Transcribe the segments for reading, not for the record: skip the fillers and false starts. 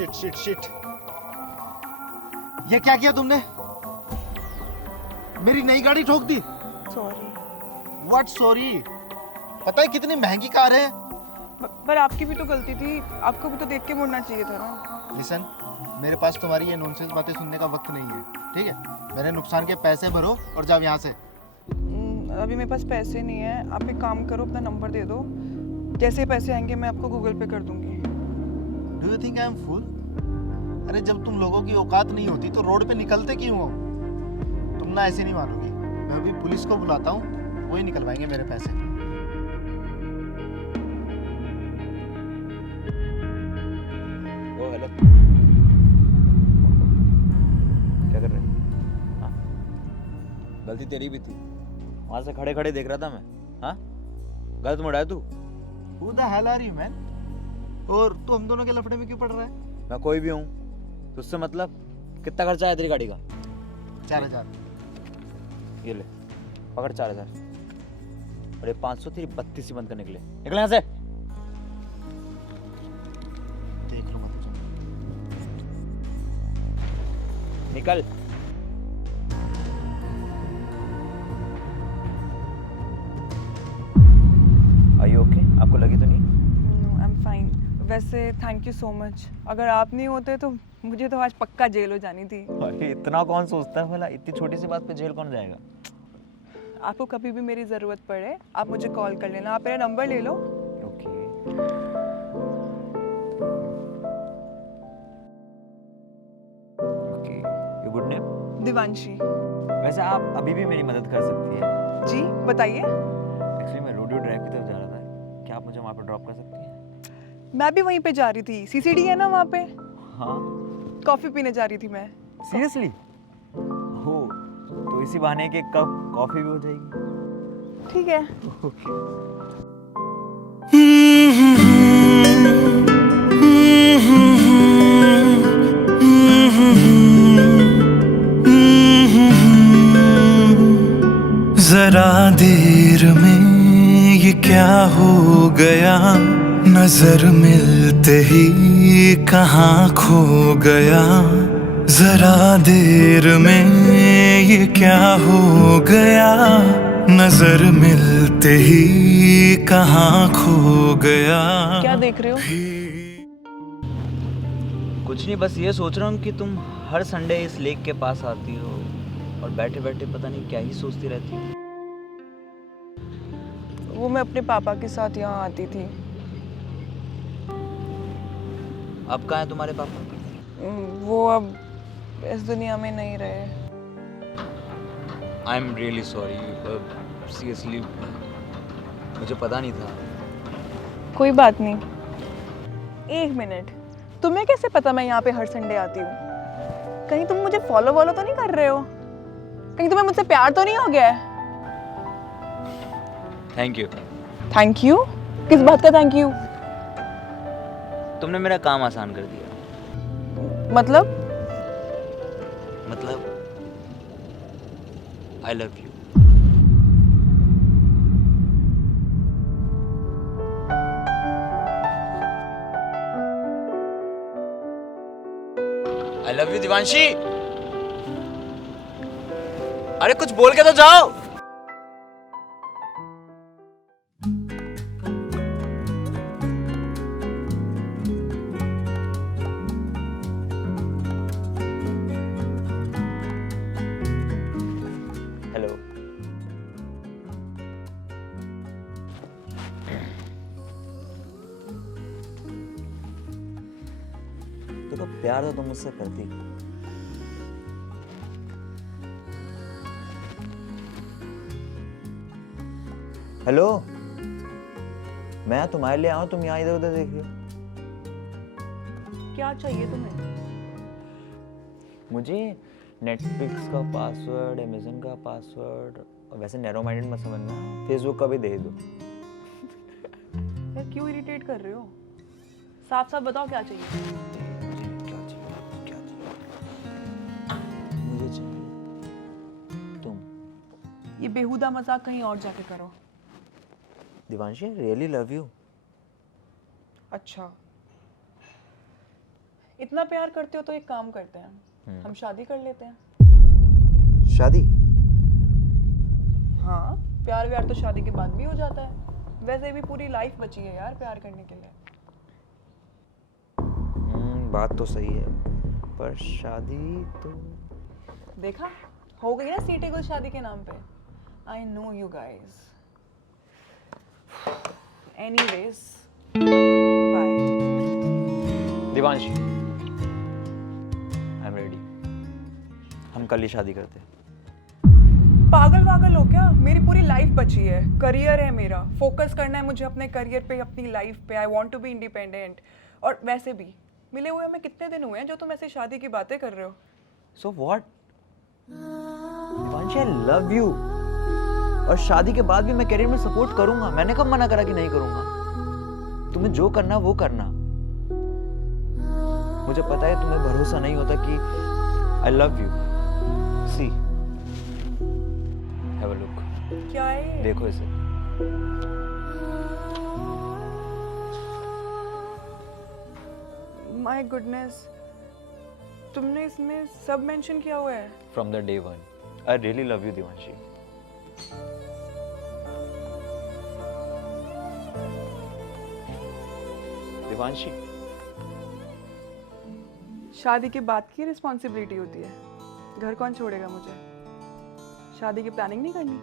Shit shit shit. ये क्या किया तुमने? मेरी नई गाड़ी ठोक दी। सॉरी। What sorry? पता है कितनी महंगी कार है? पर आपकी भी तो गलती थी, आपको भी तो देख के मुड़ना चाहिए था ना। लिसन, मेरे पास तुम्हारी ये नॉनसेंस बातें सुनने का वक्त नहीं है, ठीक है? मेरे नुकसान के पैसे भरो और जाओ यहाँ से। अभी मेरे पास पैसे नहीं है, आप एक काम करो, अपना नंबर दे दो, जैसे पैसे आएंगे मैं आपको गूगल पे कर दूंगी। Do you think I am fool? अरे जब तुम लोगों की औकात नहीं होती तो रोड पे निकलते क्यों हो? तुम ना ऐसे नहीं मानोगी। मैं अभी पुलिस को बुलाता हूँ, वही निकलवाएंगे मेरे पैसे। ओ हेलो, क्या कर रहे हैं? हाँ? गलती तेरी भी थी, वहां से खड़े खड़े देख रहा था मैं। हाँ, गलत मुड़ा है तू। Who the hell are you, man? और तू हम दोनों के लफड़े में क्यों पड़ रहा है? मैं कोई भी हूँ, तुझसे मतलब? कितना खर्चा है तेरी गाड़ी का? 4000। ये ले, पकड़ 4000। और ये 500 तेरी 32 बंद करने के लिए। निकल यहाँ से। देख लूंगा तुझे। निकल। Are you okay? आपको लगी तो नहीं? No, I am fine. वैसे थैंक यू सो मच, अगर आप नहीं होते तो मुझे तो आज पक्का जेल हो जानी थी। अरे इतना कौन सोचता है भला? इतनी छोटी सी बात पे जेल कौन जाएगा? आपको कभी भी मेरी ज़रूरत पड़े आप मुझे कॉल कर लेना, आप मेरा नंबर ले लो। Okay. Okay, your good name? Divanshi. वैसे आप अभी भी मेरी मदद कर सकती है। जी बताइए। एक्चुअली मैं रोडियो ड्राइव की तरफ जा रहा था, क्या आप मुझे वहाँ पर ड्रॉप कर सकती हैं? मैं भी वहीं पे जा रही थी, सीसीडी है ना वहाँ पे, हाँ। कॉफ़ी पीने जा रही थी मैं। सीरियसली? हो, तो इसी बहाने एक कप कॉफ़ी भी हो जाएगी। ठीक है। ओके। जरा देर में ये क्या हो गया, नजर मिलते ही कहाँ खो गया। जरा देर में ये क्या हो गया, नजर मिलते ही कहाँ खो गया। क्या देख रहे हो? कुछ नहीं, बस ये सोच रहा हूँ कि तुम हर संडे इस लेक के पास आती हो और बैठे बैठे पता नहीं क्या ही सोचती रहती हो। वो मैं अपने पापा के साथ यहाँ आती थी। अब कहाँ है तुम्हारे पापा? वो अब इस दुनिया में नहीं रहे। I am really sorry, seriously मुझे पता नहीं था। कोई बात नहीं। एक मिनट, तुम्हें कैसे पता मैं यहाँ पे हर संडे आती हूँ? कहीं तुम मुझे फॉलो वॉलो तो नहीं कर रहे हो? कहीं तुम्हें मुझसे प्यार तो नहीं हो गया है? Thank you. Thank you? किस बात का थैंक यू? तुमने मेरा काम आसान कर दिया। मतलब आई love you. I love you Divanshi. अरे कुछ बोल के तो जाओ। हेलो। देखो, प्यार तो तुम मुझसे करती। हेलो, मैं तुम्हारे लिए आऊं, तुम यहाँ इधर उधर देख रहे हो। क्या चाहिए तुम्हें? मुझे नेटफ्लिक्स का पासवर्ड, अमेजन का पासवर्ड, और वैसे नैरो माइंडेड मत समझना, फेसबुक का भी दे दो। यार क्यों इरिटेट कर रहे हो? साफ साफ बताओ क्या चाहिए? क्या चाहिए? क्या चाहिए? मुझे चाहिए तुम। ये बेहुदा मजाक कहीं और जाके करो। Divanshi, I really love you. अच्छा, इतना प्यार करते हो तो एक काम करते हैं, हम शादी कर लेते हैं। शादी? हाँ, प्यार व्यार तो शादी के बाद भी हो जाता है। वैसे भी पूरी लाइफ बची है यार प्यार करने के लिए। बात तो सही है, पर शादी तो देखा, हो गई ना सीटे को शादी के नाम पे। I know you guys. Anyways, bye. Divanshi, I am ready. हम कल ही शादी करते हैं। पागल वागल हो क्या? मेरी पूरी लाइफ बची है, करियर है मेरा, फोकस करना है मुझे अपने करियर पे, अपनी लाइफ पे। I want to be independent. और वैसे भी मिले हुए हमें कितने दिन हुए हैं जो तुम ऐसे शादी की बातें कर रहे हो? So what? Divanshi, I love you. और शादी के बाद भी मैं करियर में सपोर्ट करूंगा। मैंने कब मना करा कि नहीं करूंगा? तुम्हें जो करना वो करना। मुझे पता है तुम्हें भरोसा नहीं होता कि I love you. See, have a look. क्या है? देखो इसे। माय गुडनेस, तुमने इसमें सब मेंशन किया हुआ है। From the day one, I really love you Divanshi. Divanshi, शादी के बाद की रिस्पॉन्सिबिलिटी होती है। घर कौन छोड़ेगा मुझे? शादी की प्लानिंग नहीं करनी?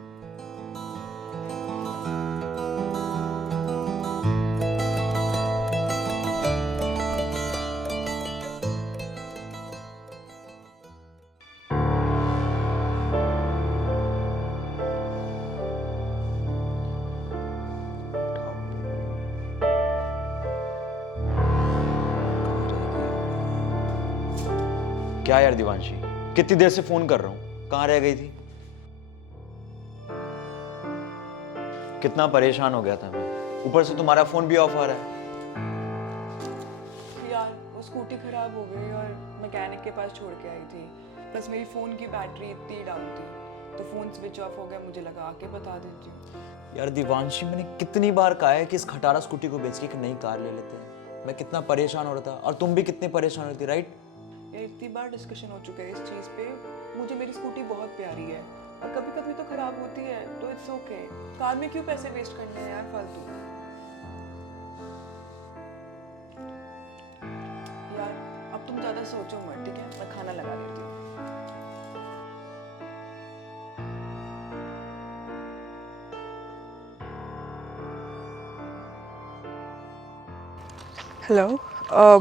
क्या यार दिवांशी, कितनी देर से फोन कर रहा हूं, कहां रह गई थी? कितना परेशान हो गया था मैं, ऊपर से तुम्हारा फोन भी ऑफ आ रहा है। यार वो स्कूटी खराब हो गई और मैकेनिक के पास छोड़ के आई थी। बस मेरी फ़ोन की बैटरी इतनी डाउन थी तो फ़ोन स्विच ऑफ हो गया। मुझे लगा आके बता देती हूँ। यार दिवांशी, मैंने कितनी बार कहा है कि इस खटारा स्कूटी को बेच के एक नई कार ले लेते हैं। मैं कितना परेशान हो रहा था और तुम भी कितने परेशान हो रही थी, राइट? यार इतनी बार डिस्कशन हो चुका है इस चीज़ पे। मुझे मेरी स्कूटी बहुत प्यारी है और कभी कभी तो ख़राब होती है तो इट्स ओके। कार में क्यों पैसे वेस्ट करने हैं यार फालतू? यार अब तुम ज़्यादा सोचो मत, ठीक है? मैं खाना लगा देती हूँ। हेलो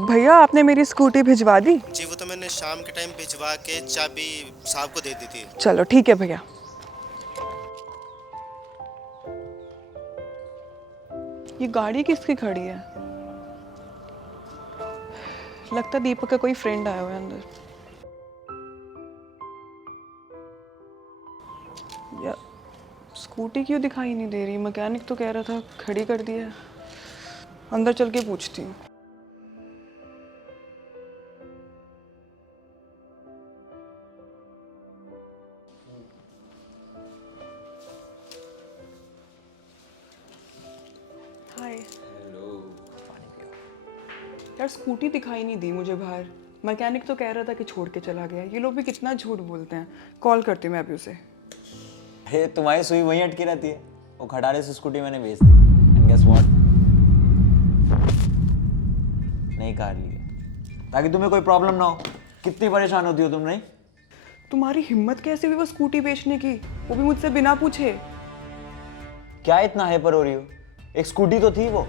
भैया, आपने मेरी स्कूटी भिजवा दी? जी वो तो मैंने शाम के टाइम भिजवा के चाबी साहब को दे दी थी। चलो ठीक है भैया। ये गाड़ी किसकी खड़ी है? लगता दीपक का कोई फ्रेंड आया हुआ है अंदर। यार स्कूटी क्यों दिखाई नहीं दे रही? मैकेनिक तो कह रहा था खड़ी कर दी है। अंदर चल के पूछती हूँ। हाय। यार स्कूटी दिखाई नहीं दी मुझे बाहर। मैकेनिक तो कह रहा था कि छोड़ के चला गया। ये लोग भी कितना झूठ बोलते हैं। कॉल करती हूँ मैं अभी उसे। अरे तुम्हारी सुई वहीं अटकी रहती है। वो खटारे से स्कूटी मैंने बेच दी। And guess what? नई कार ली है ताकि तुम्हें कोई प्रॉब्लम ना हो। कितनी परेशान होती हो तुम, नहीं? तुम्हारी हिम्मत कैसे हुई वो स्कूटी बेचने की, वो भी मुझसे बिना पूछे? क्या इतना हाइपर हो रही हो? एक स्कूटी तो थी वो।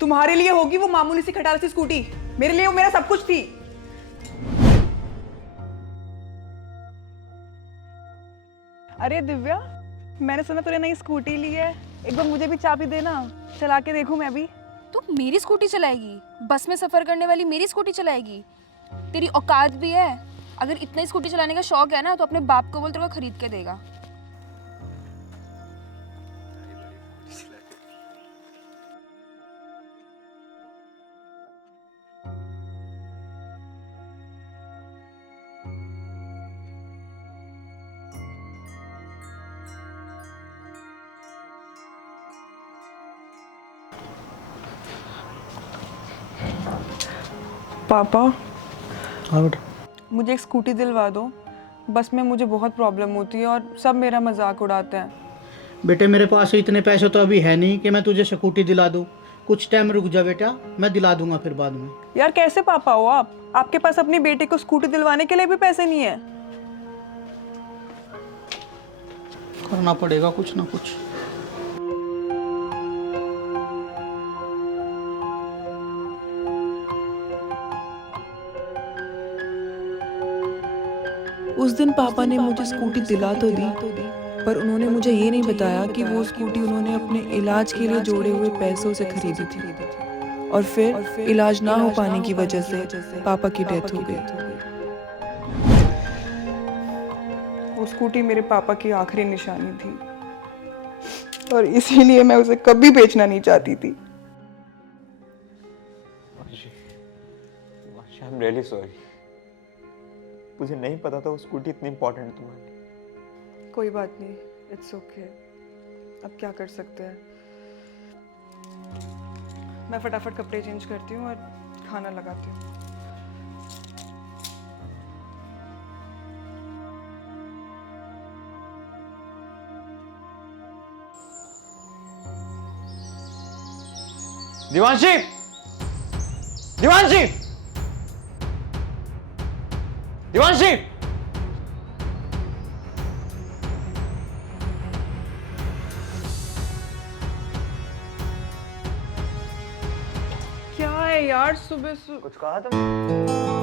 तुम्हारे लिए होगी वो मामूली सी खटारा सी स्कूटी, मेरे लिए वो मेरा सब कुछ थी। अरे दिव्या, मैंने सुना तूने नई स्कूटी ली है। एक बार मुझे भी चाबी देना, चला के देखूं मैं भी। तू मेरी स्कूटी चलाएगी? बस में सफर करने वाली मेरी स्कूटी चलाएगी? तेरी औकात भी है? अगर इतना ही स्कूटी चलाने का शौक है ना तो अपने बाप को बोल, तेरे को खरीद के देगा। पापा हाँ बेटा। मुझे एक स्कूटी दिलवा दो। बस में मुझे बहुत प्रॉब्लम होती है और सब मेरा मजाक उड़ाते हैं। बेटे मेरे पास इतने पैसे तो अभी है नहीं कि मैं तुझे स्कूटी दिला दूं। कुछ टाइम रुक जा बेटा, मैं दिला दूंगा फिर बाद में। यार कैसे पापा हो आप? आपके पास अपनी बेटी को स्कूटी दिलवाने के लिए भी पैसे नहीं है। करना पड़ेगा कुछ ना कुछ। उस दिन पापा ने मुझे स्कूटी दिला तो दी, पर उन्होंने मुझे ये नहीं बताया कि वो स्कूटी उन्होंने अपने इलाज के लिए जोड़े हुए पैसों से खरीदी थी और फिर इलाज ना हो पाने की वजह से पापा की डेथ हो गई। वो स्कूटी मेरे पापा की आखिरी निशानी थी और इसीलिए मैं उसे कभी बेचना नहीं चाहती थी। I am really sorry. मुझे नहीं पता था वो स्कूटी इतनी इंपॉर्टेंट है तुम्हारे लिए। कोई बात नहीं, इट्स ओके। अब क्या कर सकते हैं। मैं फटाफट कपड़े चेंज करती हूँ और खाना लगाती हूँ। दिवांशी! दिवांशी! दिवांशी! क्या है यार, सुबह सुबह कुछ कहा तुमने?